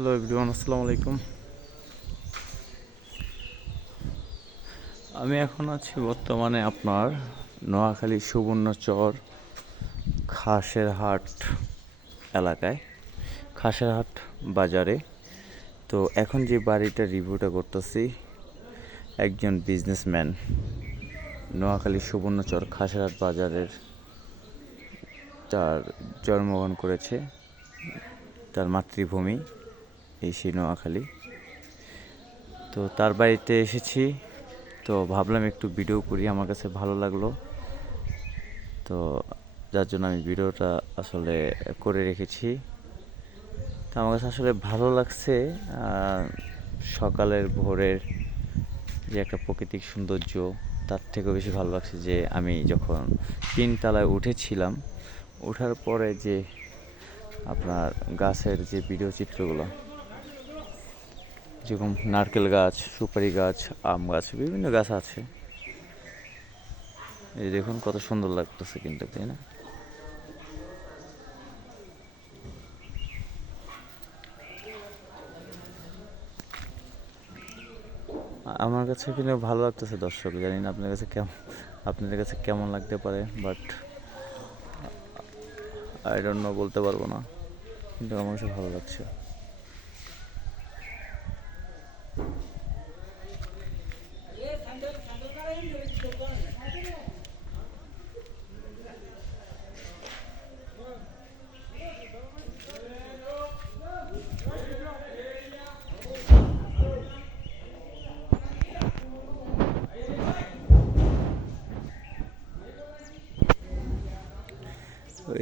Hello everyone, আসসালামু আলাইকুম। আমি এখন আছি বর্তমানে আপনার নোয়াখালী সুবর্ণচর খাসের হাট এলাকায়, খাসের হাট বাজারে। তো এখন যে বাড়িটা রিভিউটা করতেছি, একজন বিজনেসম্যান নোয়াখালী সুবর্ণচর খাসের হাট বাজারের তার জন্মগ্রহণ করেছে, তার মাতৃভূমি এই সেই নোয়াখালী। তো তার বাড়িতে এসেছি, তো ভাবলাম একটু ভিডিও করি, আমার কাছে ভালো লাগলো, তো যার জন্য আমি ভিডিওটা আসলে করে রেখেছি। তো আমার কাছে আসলে ভালো লাগছে, সকালের ভোরের যে একটা প্রাকৃতিক সৌন্দর্য, তার থেকেও বেশি ভালো লাগছে যে আমি যখন 3 তলায় উঠেছিলাম, ওঠার পরে যে আপনার গাছের যে ভিডিও চিত্রগুলো, যেরকম নারকেল গাছ, সুপারি গাছ, আম গাছ, বিভিন্ন গাছ আছে। এই দেখুন কত সুন্দর লাগতেছে কিন্তু, তাই না? আমার কাছে কিন্তু ভালো লাগতেছে দর্শক, জানি না আপনাদের কাছে কেমন লাগতে পারে, বাট আই ডোন্ট নো, বলতে পারবো না, কিন্তু আমার কাছে ভালো লাগছে।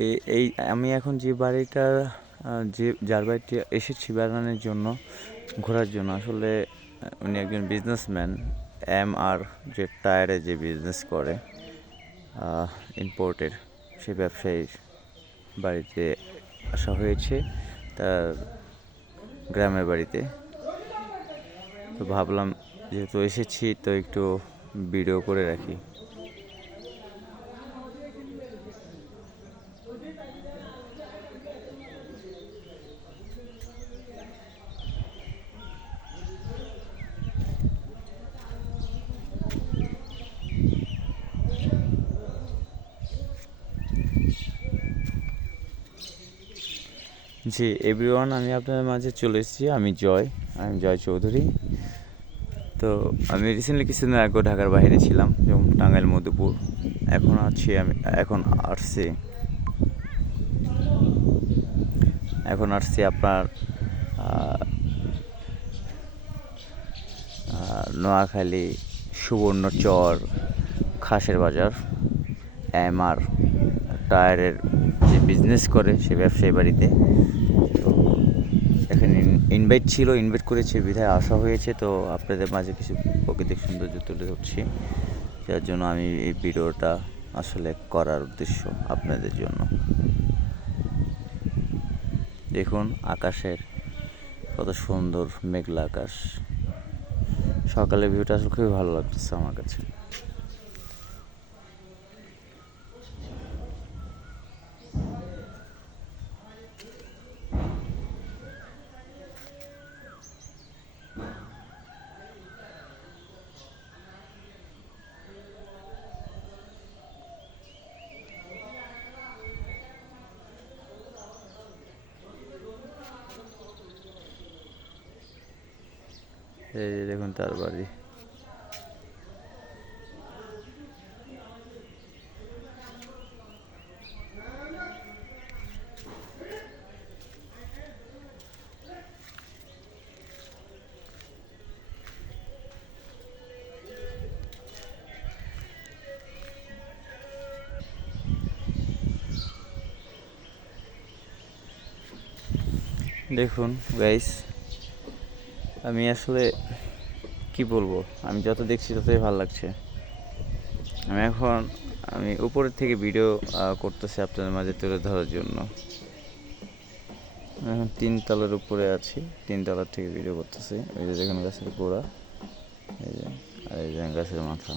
এই এই আমি এখন যে বাড়িটা, যার বাড়িতে এসেছি বেড়ানোর জন্য, ঘোরার জন্য, আসলে উনি একজন বিজনেসম্যান। আর যে টায়ারে যে বিজনেস করে, ইম্পোর্টের, সেই ব্যবসায়ীর বাড়িতে আসা হয়েছে, তার গ্রামের বাড়িতে। তো ভাবলাম যেহেতু এসেছি, তো একটু ভিডিও করে রাখি। জি এভরিওয়ান, আমি আপনাদের মাঝে চলে এসেছি। আমি জয় চৌধুরী। তো আমি রিসেন্টলি কিছুদিন আগে ঢাকার বাইরে ছিলাম, যেমন টাঙ্গাইল, মধুপুর। এখন আসছি আপনার নোয়াখালী সুবর্ণচর খাসের বাজার। আর টায়ারের যে বিজনেস করে, সে ব্যবসায়ী বাড়িতে। তো এখানে ইনভাইট করেছে, বিধায় আসা হয়েছে। তো আপনাদের মাঝে কিছু প্রাকৃতিক সৌন্দর্য তুলে ধরছি, যার জন্য আমি এই ভিডিওটা আসলে করার উদ্দেশ্য আপনাদের জন্য। দেখুন আকাশের কত সুন্দর মেঘলা আকাশ, সকালের ভিউটা আসলে খুবই ভালো লাগতেছে আমার কাছে। এই যে দেখুন তার বাড়ি। দেখুন গাইস, আমি আসলে কি বলবো, আমি যত দেখছি ততই ভালো লাগছে। আমি উপরের থেকে ভিডিও করতেছি আপনাদের মাঝে তুলে ধরার জন্য। আমি এখন 3 তলার উপরে আছি, 3 তলার থেকে ভিডিও করতেছি। ওই যে দেখুন গাছের গোড়া, এই যে, আর এই যে গাছের মাথা।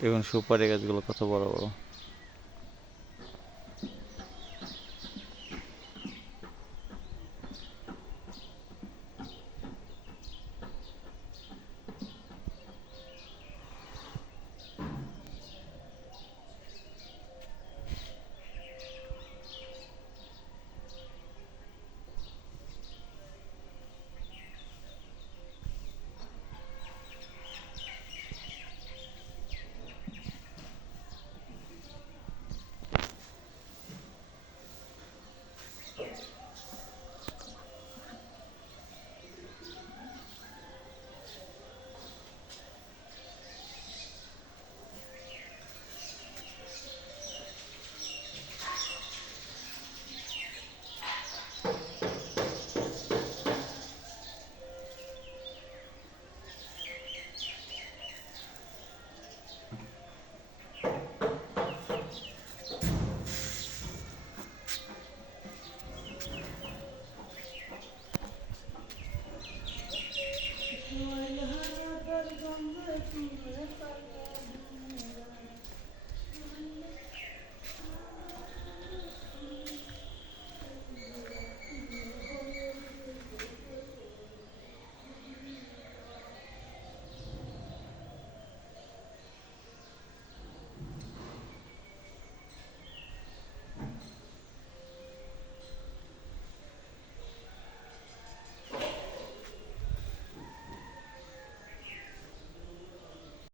দেখুন সুপারি গাছগুলো কত বড় বড়।